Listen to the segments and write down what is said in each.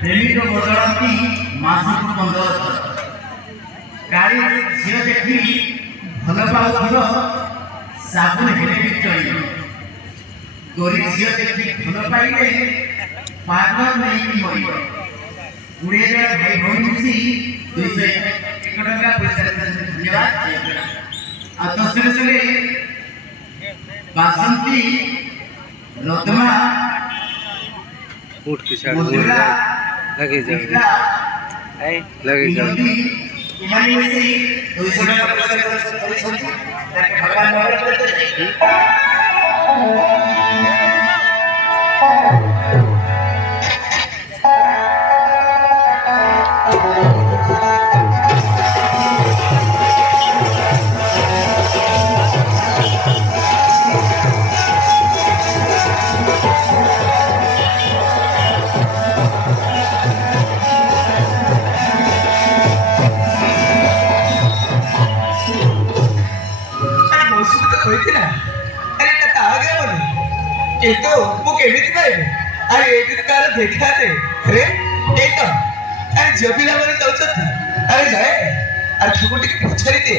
प्रेमिक बदलती मासक 15 गाड़ी झील देखी भल पाऊ साबुन हेले भी चल गोरी झील देखी भल पाइले पार्लर नहीं मर गुड़े भाई भौणी मिसी 201 टका पैसा धन्यवाद आ दसरे सगे बासंती रत्मा उठ के छाड़ लगे जाओ लगे जाओ इमानी में से 200 टका पैसा ताकि भगवान मदद करते itu bukan ini kan? Hari ini sekarang देखा थे, अरे एक तो, अरे जब भी हमारे तौर अरे जाए, अरे छोटे के पूछा रही थे,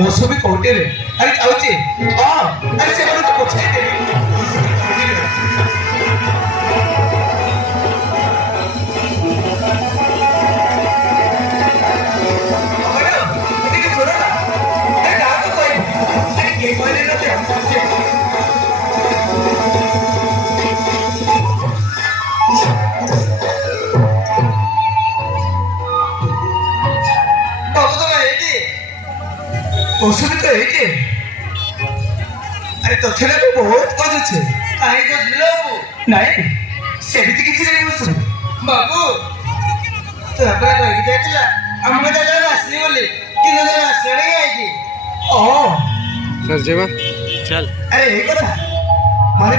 मौसम भी पहुँचे रे, अरे आउचे, अरे से हमारे तो पूछा ही थे, मौसम तो है कि अरे तो थे ना तो बहुत कुछ अच्छे काहे को लोगो नहीं सेवित किसी ने मौसम बाबू तो अपना कोई देखला हम बता रहे असली बोले कि नजर असली नहीं आएगी चल जेवा चल अरे एक बात मारे